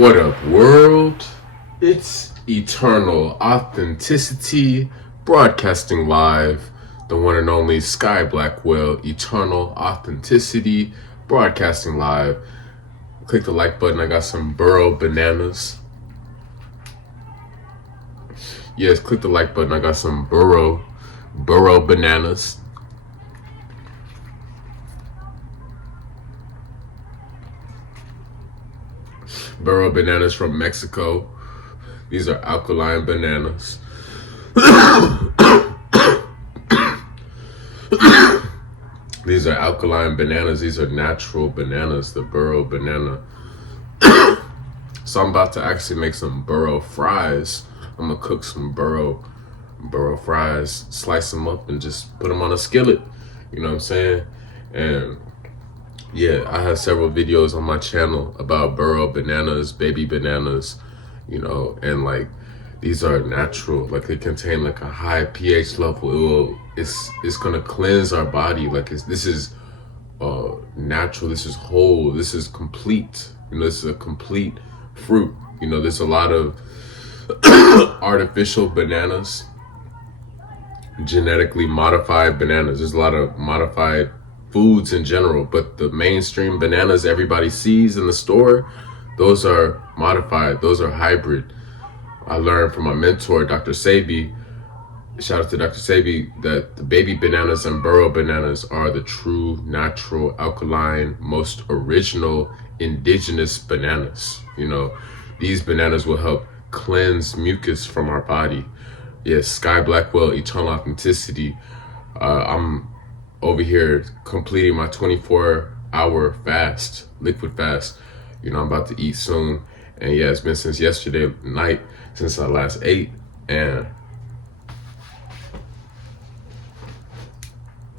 What up, world? It's Eternal Authenticity, broadcasting live. The one and only Sky Blackwell, Eternal Authenticity, broadcasting live. Click the like button. I got some Burro bananas. Yes, click the like button. I got some Burro bananas. Burro bananas from Mexico. These are alkaline bananas. These are alkaline bananas. These are natural bananas, the Burro banana. So I'm about to actually make some Burro fries. I'm gonna cook some Burro fries, slice them up and just put them on a skillet. You know what I'm saying? And yeah, I have several videos on my channel about Burro bananas, baby bananas, and like these are natural, like they contain like a high pH level. It's gonna cleanse our body. Like this is natural, this is whole, this is complete. This is a complete fruit. There's a lot of artificial bananas, genetically modified bananas. There's a lot of modified foods in general, but the mainstream bananas everybody sees in the store, those are modified, those are hybrid. I learned from my mentor, Dr. Sebi, shout out to Dr. Sebi, that the baby bananas and Burro bananas are the true, natural, alkaline, most original, indigenous bananas. These bananas will help cleanse mucus from our body. Yes, Sky Blackwell, Eternal Authenticity. I'm over here completing my 24-hour fast, liquid fast. I'm about to eat soon. And yeah, it's been since yesterday night since I last ate. And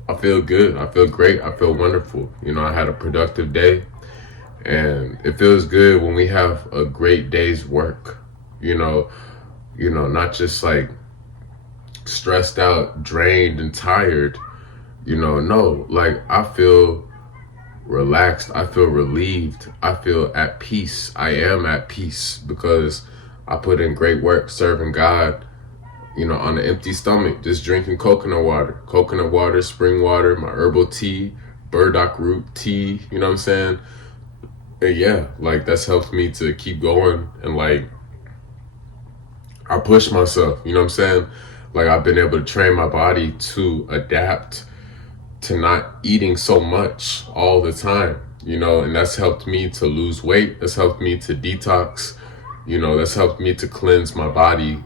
I feel good. I feel great. I feel wonderful. I had a productive day. And it feels good when we have a great day's work. Not just like stressed out, drained, and tired. No, like I feel relaxed, I feel relieved, I feel at peace. I am at peace because I put in great work serving God, on an empty stomach, just drinking coconut water, spring water, my herbal tea, burdock root tea, you know what I'm saying? And yeah, like that's helped me to keep going, and like I push myself, you know what I'm saying? Like I've been able to train my body to adapt to not eating so much all the time, and that's helped me to lose weight. That's helped me to detox, that's helped me to cleanse my body.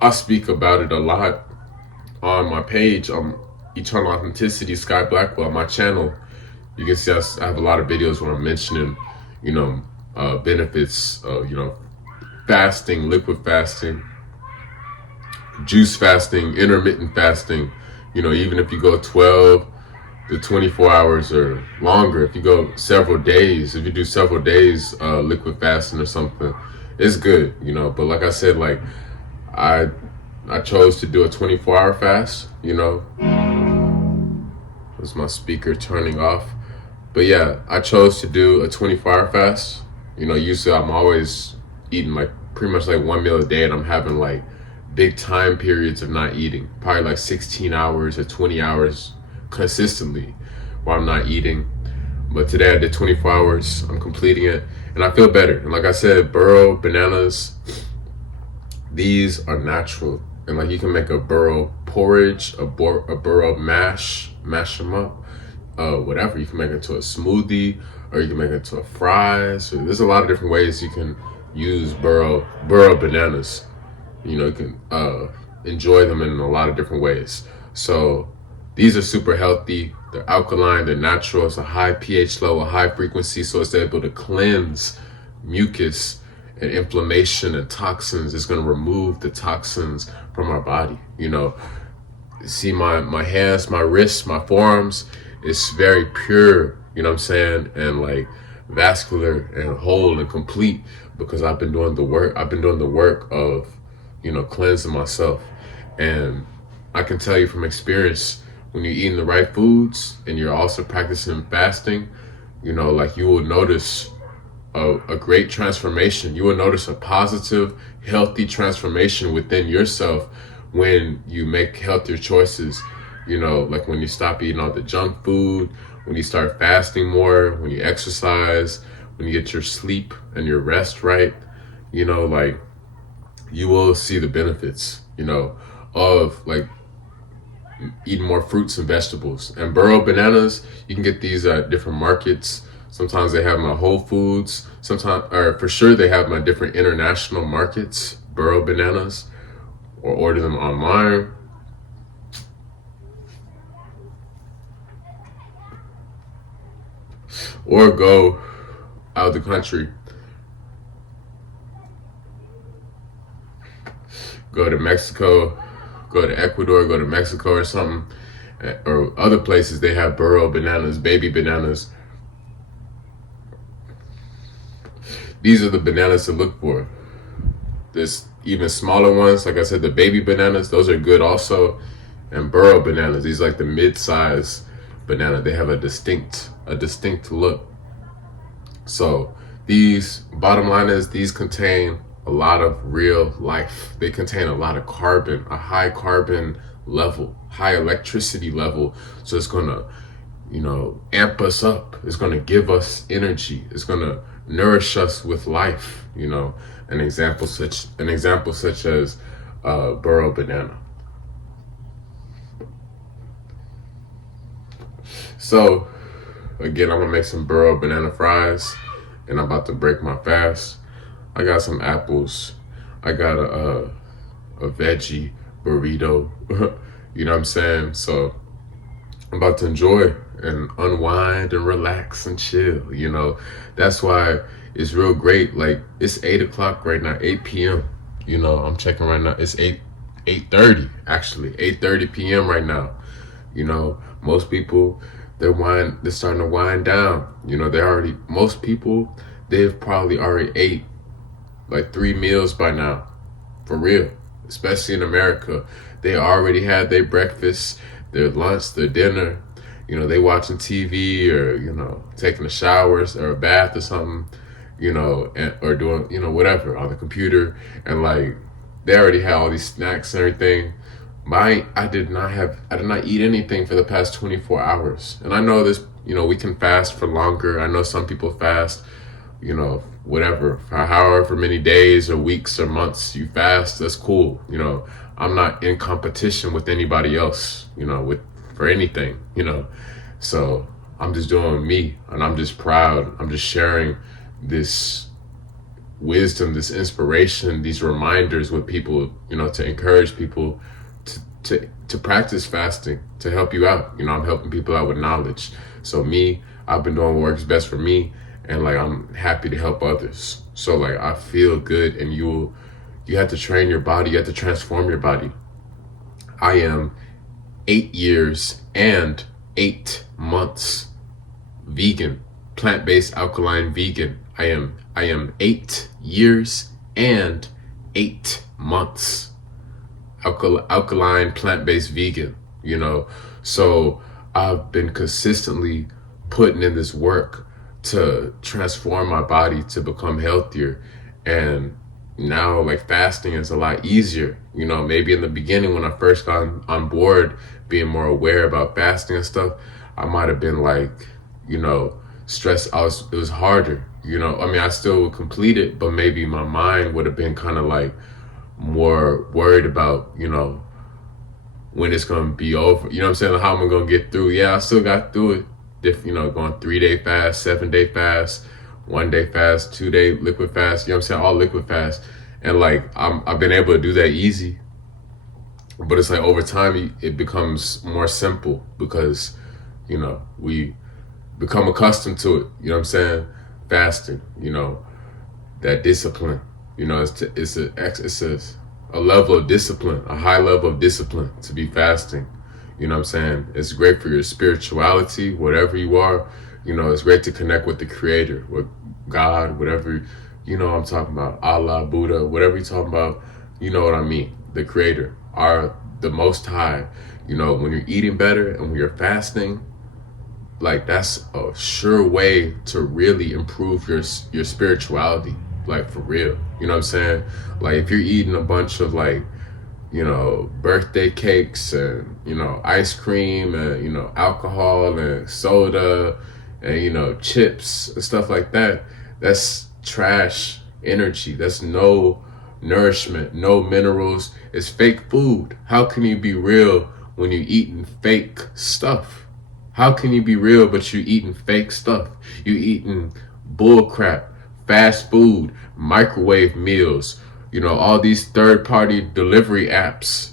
I speak about it a lot on my page, Eternal Authenticity, Sky Blackwell, my channel. You can see I have a lot of videos where I'm mentioning, benefits of, fasting, liquid fasting, juice fasting, intermittent fasting. Even if you go 12 to 24 hours or longer, if you go several days, if you do several days liquid fasting or something, it's good, But like I said, like I chose to do a 24-hour fast, Was my speaker turning off? But yeah, I chose to do a 24-hour fast. Usually I'm always eating like pretty much like one meal a day, and I'm having like big time periods of not eating, probably like 16 hours or 20 hours consistently while I'm not eating. But today I did 24 hours, I'm completing it, and I feel better. And like I said, Burro bananas, these are natural. And like you can make a Burro porridge, a Burro mash them up, whatever. You can make it into a smoothie, or you can make it into a fries. So there's a lot of different ways you can use Burro bananas. You can enjoy them in a lot of different ways. So these are super healthy. They're alkaline, they're natural. It's a high pH level, a high frequency, so it's able to cleanse mucus and inflammation and toxins. It's going to remove the toxins from our body. See my hands, my wrists, my forearms, it's very pure, you know what I'm saying? And like vascular and whole and complete, because I've been doing the work. I've been doing the work of cleansing myself. And I can tell you from experience, when you're eating the right foods and you're also practicing fasting, like you will notice a great transformation. You will notice a positive, healthy transformation within yourself when you make healthier choices. You know, like when you stop eating all the junk food, when you start fasting more, when you exercise, when you get your sleep and your rest right, you know, like you will see the benefits, you know, of like eating more fruits and vegetables. And Burro bananas, you can get these at different markets. Sometimes they have them at Whole Foods. Sometimes, or for sure, they have them at different international markets, Burro bananas, or order them online. Or go out of the country, go to Mexico, go to Ecuador, go to Mexico or something, or other places they have Burro bananas, baby bananas. These are the bananas to look for. There's even smaller ones, like I said, the baby bananas, those are good also. And Burro bananas, these are like the mid-size banana. They have a distinct look. So these, bottom line is, these contain a lot of real life. They contain a lot of carbon, a high carbon level, high electricity level. So it's gonna, you know, amp us up. It's gonna give us energy. It's gonna nourish us with life. You know, an example such as Burro banana. So again, I'm gonna make some Burro banana fries, and I'm about to break my fast. I got some apples. I got a veggie burrito. You know what I'm saying? So I'm about to enjoy and unwind and relax and chill. You know, that's why it's real great. Like, it's 8 o'clock right now, 8 p.m. You know, I'm checking right now. It's 8:30 actually, 8:30 p.m. right now. You know, most people, they're starting to wind down. You know, most people, they've probably already ate like 3 meals by now, for real. Especially in America, they already had their breakfast, their lunch, their dinner. You know, they watching TV, or, you know, taking a shower or a bath or something, you know, or doing, you know, whatever on the computer, and like they already had all these snacks and everything. I did not eat anything for the past 24 hours. And I know this, you know, we can fast for longer. I know some people fast, you know, whatever, for however many days or weeks or months you fast. That's cool. You know, I'm not in competition with anybody else, you know, for anything, you know. So I'm just doing me, and I'm just proud. I'm just sharing this wisdom, this inspiration, these reminders with people, you know, to encourage people to practice fasting, to help you out. You know, I'm helping people out with knowledge. So me, I've been doing what works best for me, and like I'm happy to help others. So like I feel good, and you have to train your body, you have to transform your body. I am 8 years and 8 months vegan, plant-based alkaline vegan. I am 8 years and 8 months alkaline plant-based vegan, you know. So I've been consistently putting in this work to transform my body to become healthier. And now, like, fasting is a lot easier. You know, maybe in the beginning when I first got on board, being more aware about fasting and stuff, I might have been like, you know, stressed. It was harder, you know. I mean, I still would complete it, but maybe my mind would have been kind of like more worried about, you know, when it's going to be over. You know what I'm saying? How am I going to get through? Yeah, I still got through it. You know, going 3-day fast, 7-day fast, 1-day fast, 2-day liquid fast. You know what I'm saying? All liquid fast. And like, I've been able to do that easy. But it's like over time, it becomes more simple because, you know, we become accustomed to it. You know what I'm saying? Fasting, you know, that discipline. You know, it's a level of discipline, a high level of discipline to be fasting. You know what I'm saying? It's great for your spirituality, whatever you are. You know, it's great to connect with the Creator, with God, whatever, you know what I'm talking about, Allah, Buddha, whatever you're talking about, you know what I mean. The Creator, the Most High. You know, when you're eating better and when you're fasting, like that's a sure way to really improve your spirituality, like for real. You know what I'm saying? Like if you're eating a bunch of like, you know, birthday cakes and, you know, ice cream and, you know, alcohol and soda and, you know, chips and stuff like that, that's trash energy. That's no nourishment, no minerals. It's fake food. How can you be real when you're eating fake stuff? How can you be real but you're eating fake stuff? You're eating bull crap, fast food, microwave meals, you know, all these third-party delivery apps,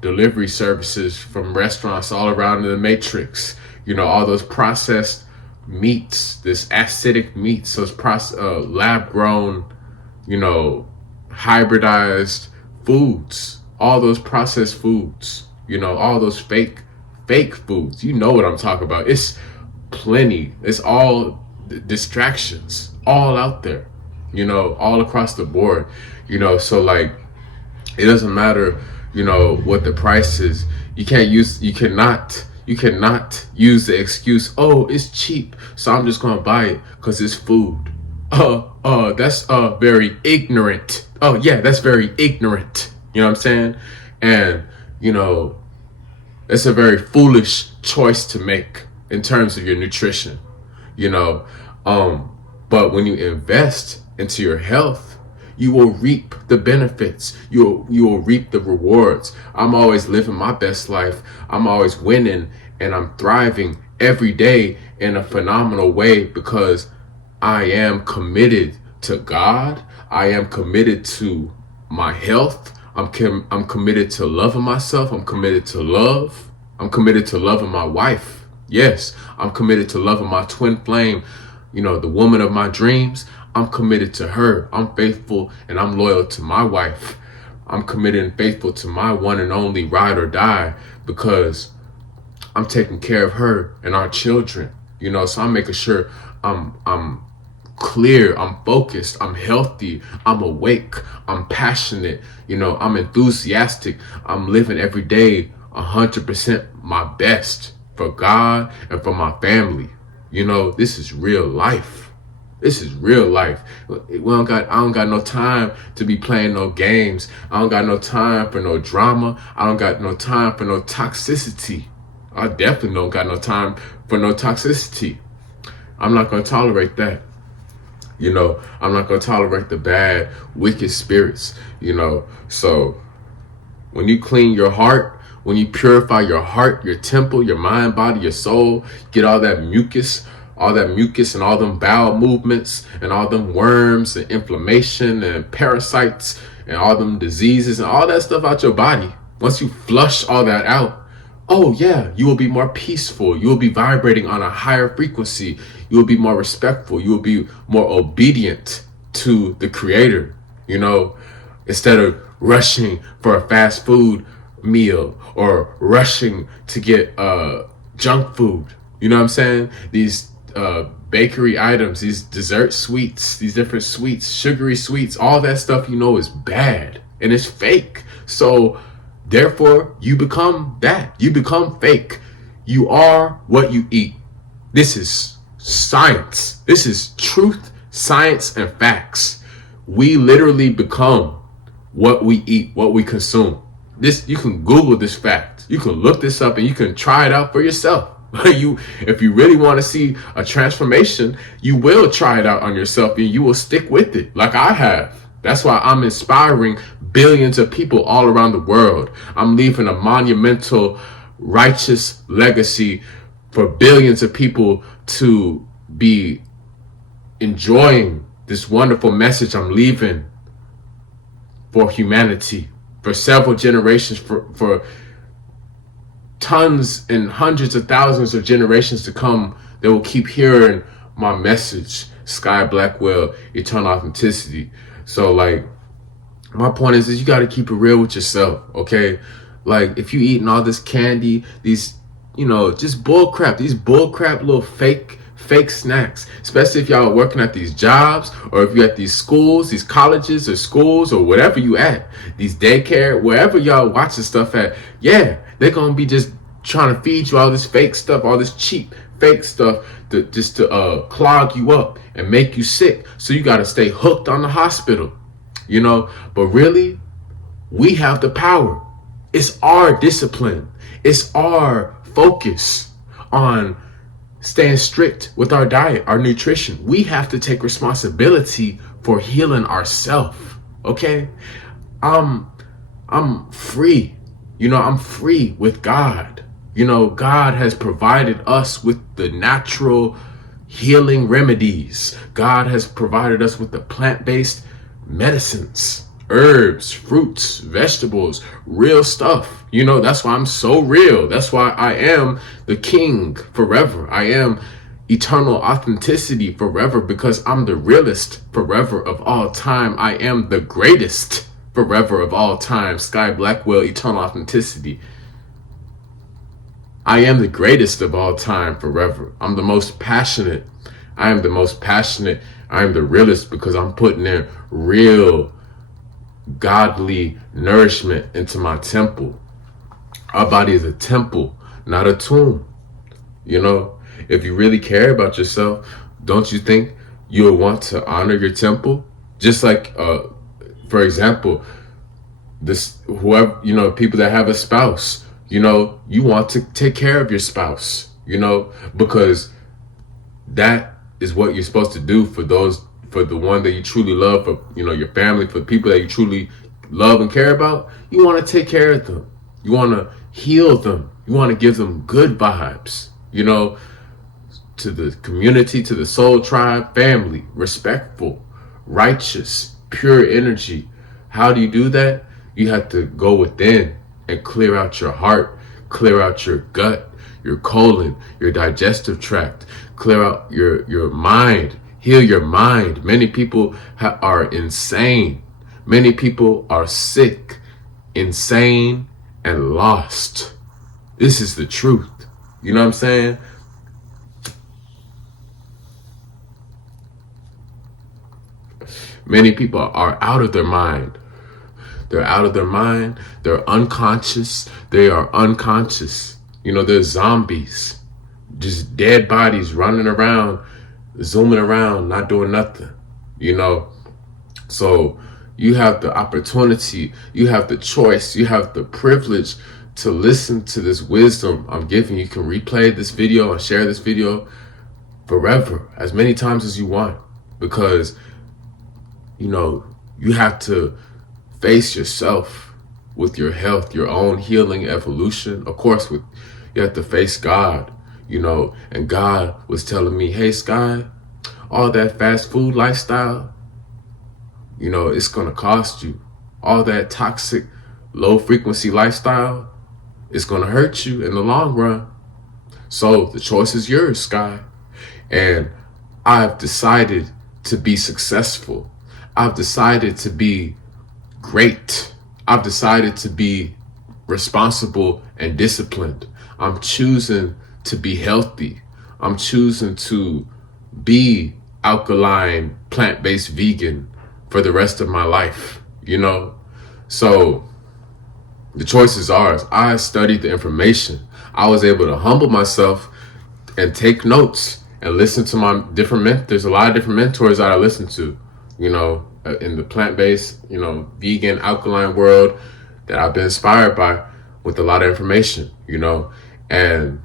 delivery services from restaurants all around the matrix, you know, all those processed meats, this acidic meats, those lab-grown, you know, hybridized foods, all those processed foods, you know, all those fake foods. You know what I'm talking about. It's plenty. It's all distractions, all out there, you know, all across the board, you know. So like, it doesn't matter, you know, what the price is. You cannot use the excuse, oh, it's cheap, so I'm just gonna buy it because it's food. That's very ignorant. Oh yeah, that's very ignorant. You know what I'm saying? And, you know, it's a very foolish choice to make in terms of your nutrition, you know. But when you invest into your health, you will reap the benefits. You will reap the rewards. I'm always living my best life. I'm always winning and I'm thriving every day in a phenomenal way because I am committed to God. I am committed to my health. I'm committed to loving myself. I'm committed to love. I'm committed to loving my wife. Yes, I'm committed to loving my twin flame, you know, the woman of my dreams. I'm committed to her. I'm faithful and I'm loyal to my wife. I'm committed and faithful to my one and only ride or die because I'm taking care of her and our children, you know. So I'm making sure I'm clear, I'm focused, I'm healthy, I'm awake, I'm passionate, you know, I'm enthusiastic. I'm living every day 100% my best for God and for my family. You know, this is real life. This is real life. I don't got no time to be playing no games. I don't got no time for no drama. I don't got no time for no toxicity. I definitely don't got no time for no toxicity. I'm not going to tolerate that. You know, I'm not going to tolerate the bad, wicked spirits, you know. So when you clean your heart, when you purify your heart, your temple, your mind, body, your soul, get all that mucus and all them bowel movements and all them worms and inflammation and parasites and all them diseases and all that stuff out your body. Once you flush all that out, oh yeah, you will be more peaceful. You will be vibrating on a higher frequency. You will be more respectful. You will be more obedient to the Creator, you know, instead of rushing for a fast food meal or rushing to get junk food. You know what I'm saying? These bakery items, these dessert sweets, these different sweets, sugary sweets, all that stuff, you know, is bad and it's fake. So therefore, you become that. You become fake. You are what you eat. This is science. This is truth, science, and facts. We literally become what we eat, what we consume. This, you can Google this fact. You can look this up and you can try it out for yourself. If you really want to see a transformation, you will try it out on yourself and you will stick with it like I have. That's why I'm inspiring billions of people all around the world. I'm leaving a monumental, righteous legacy for billions of people to be enjoying this wonderful message I'm leaving for humanity, for several generations, for tons and hundreds of thousands of generations to come. They will keep hearing my message, Sky Blackwell, eternal authenticity. So like, my point is you got to keep it real with yourself, okay? Like, if you eating all this candy, these, you know, just bull crap, these bull crap little fake snacks, especially if y'all are working at these jobs or if you're at these schools, these colleges or schools or whatever you at, these daycare, wherever y'all watching stuff at, yeah, they're going to be just trying to feed you all this fake stuff, all this cheap, fake stuff to clog you up and make you sick. So you got to stay hooked on the hospital, you know. But really, we have the power. It's our discipline. It's our focus on staying strict with our diet, our nutrition. We have to take responsibility for healing ourselves. Okay? I'm free. You know, I'm free with God. You know, God has provided us with the natural healing remedies. God has provided us with the plant-based medicines, herbs, fruits, vegetables, real stuff. You know, that's why I'm so real. That's why I am the king forever. I am eternal authenticity forever, because I'm the realest forever of all time. I am the greatest forever of all time. Sky Blackwell, eternal authenticity. I am the greatest of all time forever. I'm the most passionate. I am the most passionate. I am the realest, because I'm putting in real godly nourishment into my temple. Our body is a temple, not a tomb. You know, if you really care about yourself, don't you think you'll want to honor your temple? Just like, for example, whoever, you know, people that have a spouse, you know, you want to take care of your spouse, you know, because that is what you're supposed to do for the one that you truly love, for, you know, your family, for people that you truly love and care about. You want to take care of them. You want to heal them. You want to give them good vibes, you know, to the community, to the soul tribe, family, respectful, righteous, pure energy. How do you do that? You have to go within and clear out your heart, clear out your gut, your colon, your digestive tract, clear out your mind, heal your mind. Many people are insane. Many people are sick, insane, and lost. This is the truth. You know what I'm saying? Many people are out of their mind. They're out of their mind. They're unconscious. They are unconscious. You know, they're zombies. Just dead bodies running around, zooming around, not doing nothing. You know? So you have the opportunity, you have the choice, you have the privilege to listen to this wisdom I'm giving. You can replay this video and share this video forever, as many times as you want, because, you know, you have to face yourself with your health, your own healing evolution. Of course, you have to face God, you know, and God was telling me, hey, Sky, all that fast food lifestyle, you know, it's going to cost you. All that toxic, low frequency lifestyle, it's going to hurt you in the long run. So the choice is yours, Sky. And I've decided to be successful. I've decided to be great. I've decided to be responsible and disciplined. I'm choosing to be healthy. I'm choosing to be alkaline, plant-based vegan for the rest of my life, you know? So the choice is ours. I studied the information. I was able to humble myself and take notes and listen to my different mentors. There's a lot of different mentors that I listen to, you know, in the plant-based, you know, vegan, alkaline world that I've been inspired by, with a lot of information, you know, and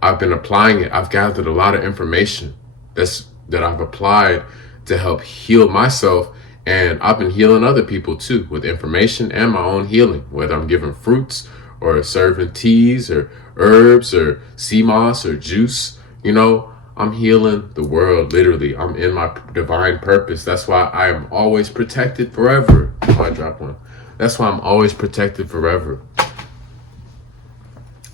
I've been applying it. I've gathered a lot of information that I've applied to help heal myself. And I've been healing other people too, with information and my own healing, whether I'm giving fruits or serving teas or herbs or sea moss or juice. You know, I'm healing the world, literally. I'm in my divine purpose. That's why I am always protected forever. Oh, I dropped one. That's why I'm always protected forever.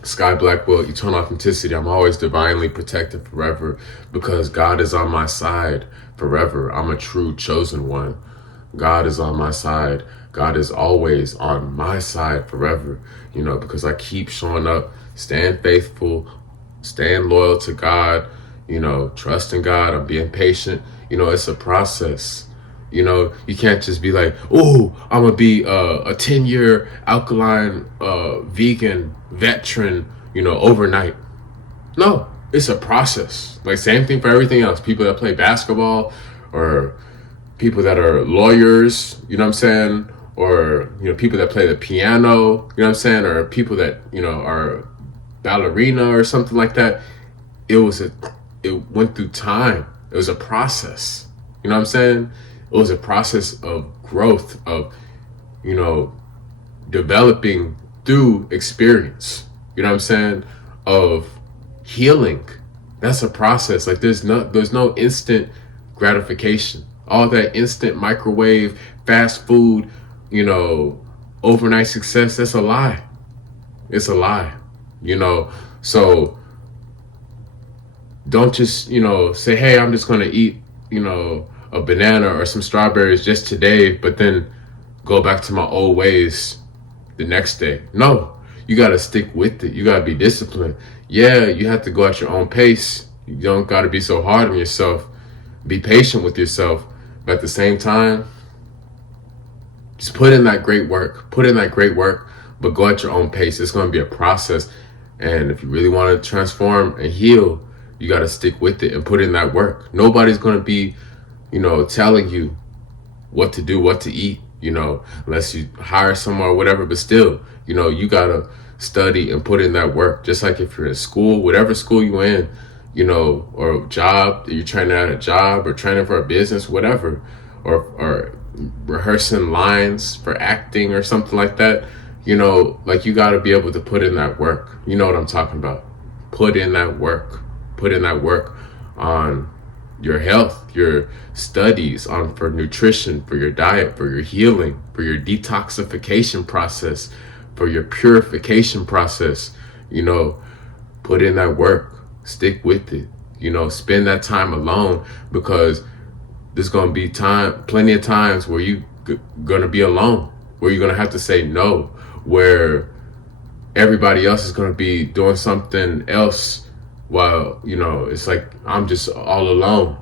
Sky Blackwell, eternal authenticity. I'm always divinely protected forever, because God is on my side forever. I'm a true chosen one. God is on my side. God is always on my side forever, you know, because I keep showing up, staying faithful, staying loyal to God, you know, trusting God. I'm being patient. You know, it's a process. You know, you can't just be like, oh, I'm going to be a 10-year alkaline vegan veteran, you know, overnight. No, It's a process. Like same thing for everything else. People that play basketball or people that are lawyers, you know what I'm saying? Or, people that play the piano, you know what I'm saying? Or people that, are ballerina or something like that. It went through time. It was a process. You know what I'm saying? It was a process of growth, of, developing through experience. You know what I'm saying? Of healing. That's a process. Like there's no instant gratification. All that instant microwave, fast food, overnight success, that's a lie. It's a lie. So don't just, say, hey, I'm just gonna eat, a banana or some strawberries just today, but then go back to my old ways the next day. No, you gotta stick with it. You gotta be disciplined. Yeah, you have to go at your own pace. You don't gotta be so hard on yourself. Be patient with yourself. But at the same time, just put in that great work. Put in that great work, but go at your own pace. It's gonna be a process. And if you really want to transform and heal, you got to stick with it and put in that work. Nobody's going to be, telling you what to do, what to eat, unless you hire someone or whatever. But still, you got to study and put in that work. Just like if you're in school, whatever school you're in, or job, you're training at a job or training for a business, whatever, or rehearsing lines for acting or something like that. Like you got to be able to put in that work. You know what I'm talking about? Put in that work. Put in that work on your health, your studies, for nutrition, for your diet, for your healing, for your detoxification process, for your purification process. Put in that work. Stick with it. Spend that time alone, because there's going to be plenty of times where you're going to be alone, where you're going to have to say no, where everybody else is going to be doing something else while, it's like I'm just all alone.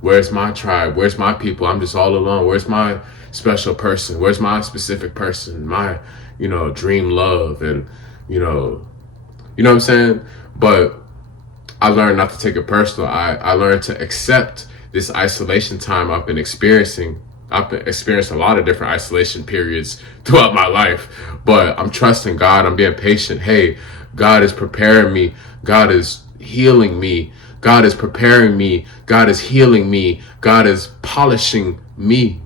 Where's my tribe? Where's my people? I'm just all alone. Where's my special person? Where's my specific person? My, dream love, and, you know what I'm saying? But I learned not to take it personal. I learned to accept this isolation time I've been experiencing. I've experienced a lot of different isolation periods throughout my life, but I'm trusting God. I'm being patient. Hey, God is preparing me. God is healing me. God is preparing me. God is healing me. God is polishing me.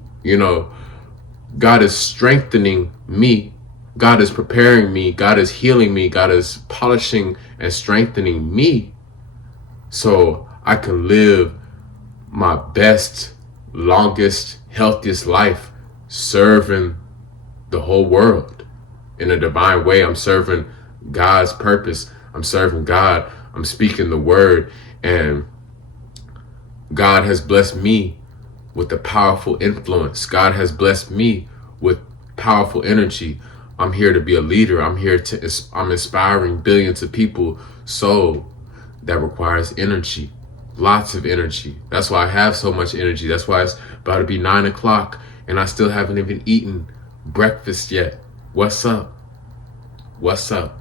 God is strengthening me. God is preparing me. God is healing me. God is polishing and strengthening me, so I can live my best, longest, healthiest life, serving the whole world in a divine way. I'm serving God's purpose. I'm serving God. I'm speaking the word, and God has blessed me with a powerful influence. God has blessed me with powerful energy. I'm here to be a leader. I'm inspiring billions of people. So that requires energy, lots of energy. That's why I have so much energy. That's why it's about to be 9 o'clock and I still haven't even eaten breakfast yet. What's up? What's up?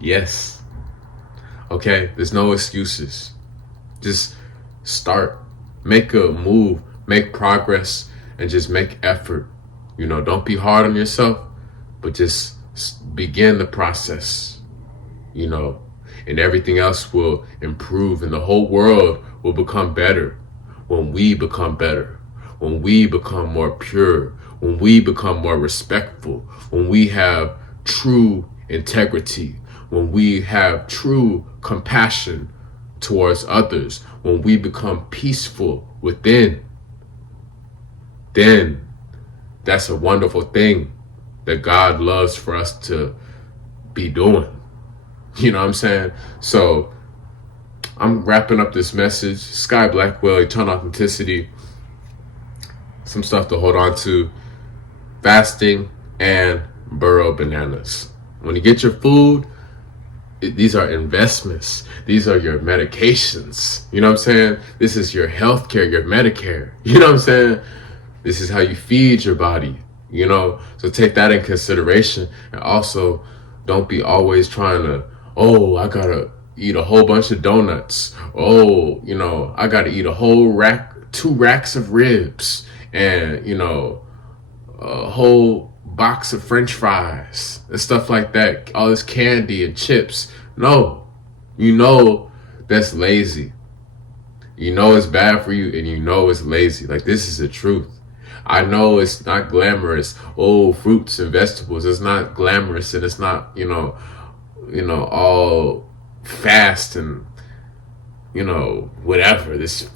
Yes. Okay, there's no excuses. Just start, make a move, make progress, and just make effort. Don't be hard on yourself, but just begin the process, and everything else will improve, and the whole world will become better when we become better, when we become more pure, when we become more respectful, when we have true integrity, when we have true compassion towards others, when we become peaceful within. Then that's a wonderful thing that God loves for us to be doing. You know what I'm saying? So I'm wrapping up this message. Sky Blackwell, Eternal Authenticity. Some stuff to hold on to. Fasting and Burro bananas. When you get your food, these are investments. These are your medications. You know what I'm saying? This is your health care, your Medicare. You know what I'm saying? This is how you feed your body, So take that in consideration. And also, don't be always trying to, I gotta, eat a whole bunch of donuts. Oh, I got to eat a whole 2 racks of ribs, and a whole box of French fries and stuff like that. All this candy and chips. No, that's lazy. It's bad for you, and it's lazy. Like, this is the truth. I know it's not glamorous. Oh, fruits and vegetables. It's not glamorous, and it's not, all fast and, whatever. This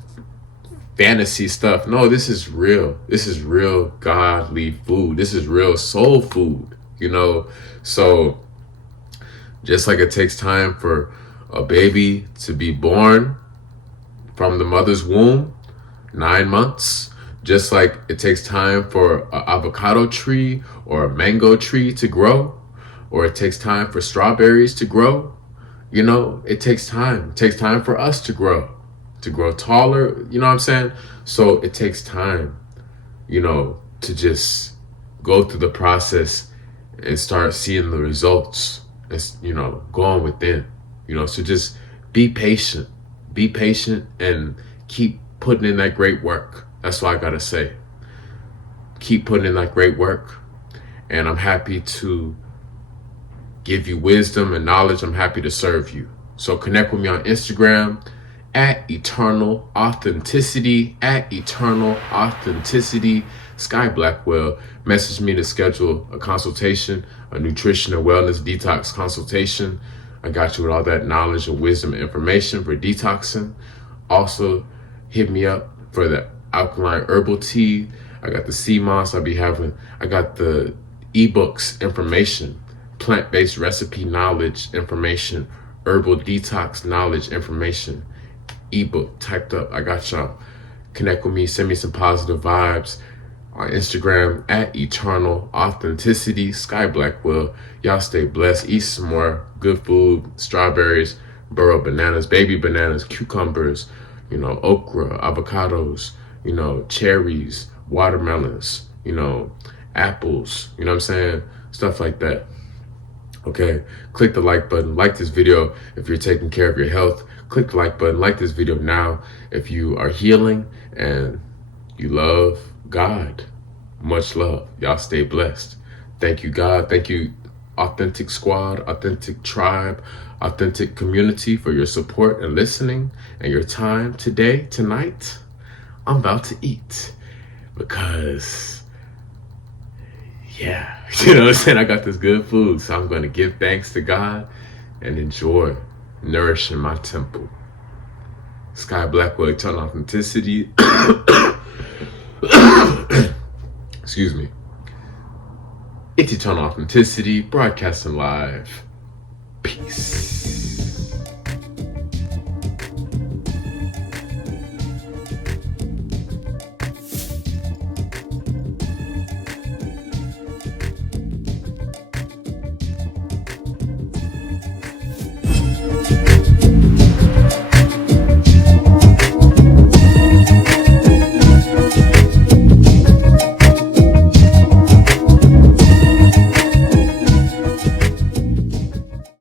fantasy stuff. No, this is real. This is real godly food. This is real soul food, So just like it takes time for a baby to be born from the mother's womb, 9 months, just like it takes time for an avocado tree or a mango tree to grow, or it takes time for strawberries to grow, it takes time. It takes time for us to grow taller, you know what I'm saying? So it takes time, to just go through the process and start seeing the results, and, going within, so just be patient and keep putting in that great work. That's what I gotta say. Keep putting in that great work. And I'm happy to give you wisdom and knowledge. I'm happy to serve you. So connect with me on Instagram at Eternal Authenticity, Sky Blackwell. Message me to schedule a consultation, a nutrition and wellness detox consultation. I got you with all that knowledge and wisdom and information for detoxing. Also, hit me up for the alkaline herbal tea. I got the sea moss I got the ebooks information, plant-based recipe knowledge information, herbal detox knowledge information, ebook typed up. I got y'all. Connect with me, send me some positive vibes on Instagram at Eternal Authenticity, Sky Blackwell. Y'all stay blessed. Eat some more good food, strawberries, Burro bananas, baby bananas, cucumbers, okra, avocados, cherries, watermelons, apples, you know what I'm saying? Stuff like that. Okay, click the like button, like this video if you're taking care of your health. Click the like button, like this video now if you are healing and you love God. Much love. Y'all stay blessed. Thank you, God. Thank you, Authentic Squad, Authentic Tribe, Authentic Community, for your support and listening and your time today, tonight. I'm about to eat because, yeah, you know what I'm saying? I got this good food, so I'm going to give thanks to God and enjoy nourishing my temple. Sky Blackwell, Eternal Authenticity. Excuse me. It's Eternal Authenticity, broadcasting live. Peace.